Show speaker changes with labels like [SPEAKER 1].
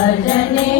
[SPEAKER 1] भजने